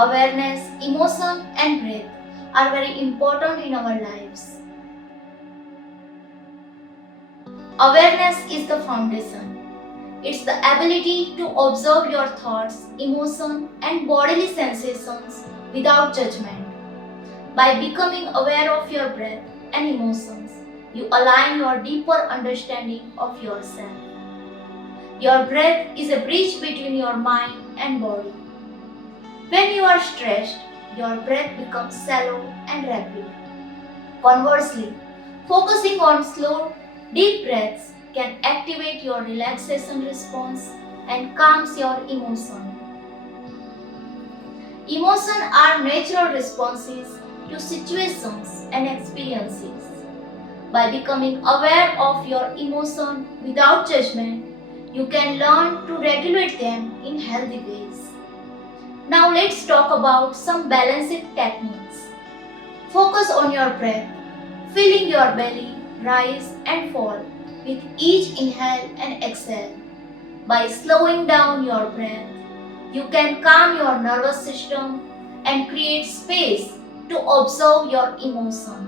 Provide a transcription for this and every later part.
Awareness, emotion, and breath are very important in our lives. Awareness is the foundation. It's the ability to observe your thoughts, emotions, and bodily sensations without judgment. By becoming aware of your breath and emotions, you align your deeper understanding of yourself. Your breath is a bridge between your mind and body. When you are stressed, your breath becomes shallow and rapid. Conversely, focusing on slow, deep breaths can activate your relaxation response and calms your emotion. Emotions are natural responses to situations and experiences. By becoming aware of your emotion without judgment, you can learn to regulate them in healthy ways. Now let's talk about some balancing techniques. Focus on your breath, feeling your belly rise and fall with each inhale and exhale. By slowing down your breath, you can calm your nervous system and create space to observe your emotion.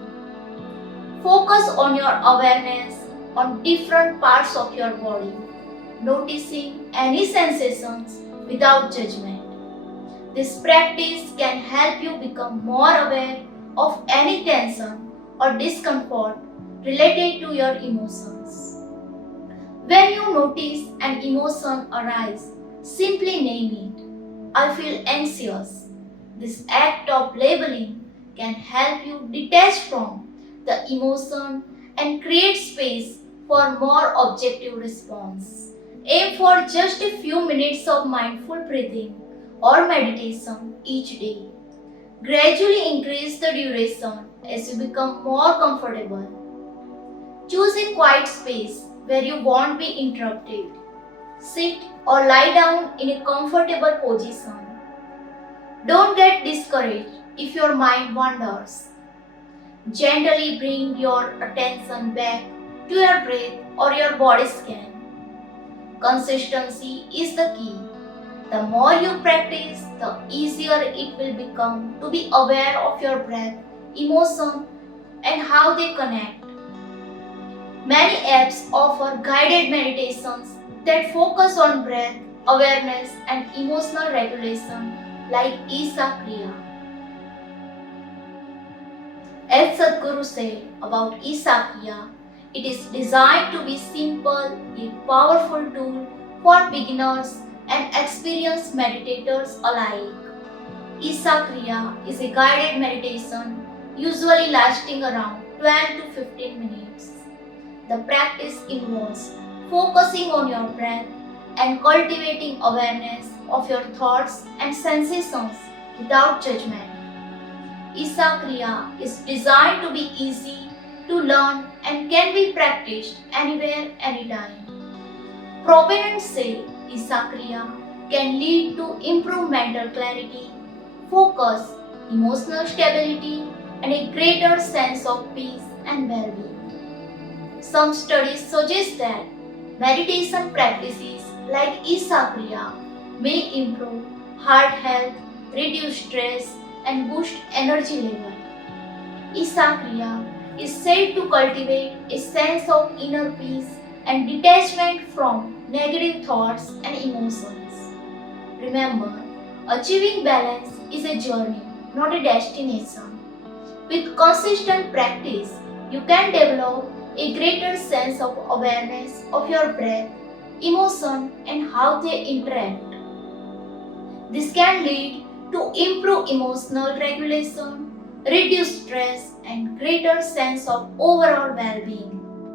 Focus on your awareness on different parts of your body, noticing any sensations without judgment. This practice can help you become more aware of any tension or discomfort related to your emotions. When you notice an emotion arise, simply name it. I feel anxious. This act of labeling can help you detach from the emotion and create space for more objective response. Aim for just a few minutes of mindful breathing or meditation each day. Gradually increase the duration as you become more comfortable. Choose a quiet space where you won't be interrupted. Sit or lie down in a comfortable position. Don't get discouraged if your mind wanders. Gently bring your attention back to your breath or your body scan. Consistency is the key. The more you practice, the easier it will become to be aware of your breath, emotion, and how they connect. Many apps offer guided meditations that focus on breath, awareness, and emotional regulation, like Isa Kriya. As Sadhguru said about Isa Kriya, it is designed to be simple yet powerful tool for beginners and experienced meditators alike. Isa Kriya is a guided meditation usually lasting around 12 to 15 minutes. The practice involves focusing on your breath and cultivating awareness of your thoughts and sensations without judgment. Isa Kriya is designed to be easy to learn and can be practiced anywhere, anytime. Proponents say Isa Kriya can lead to improved mental clarity, focus, emotional stability, and a greater sense of peace and well-being. Some studies suggest that meditation practices like Isa Kriya may improve heart health, reduce stress, and boost energy level. Isa Kriya is said to cultivate a sense of inner peace and detachment from negative thoughts and emotions. Remember, achieving balance is a journey, not a destination. With consistent practice, you can develop a greater sense of awareness of your breath, emotion, and how they interact. This can lead to improved emotional regulation, reduced stress, and greater sense of overall well-being.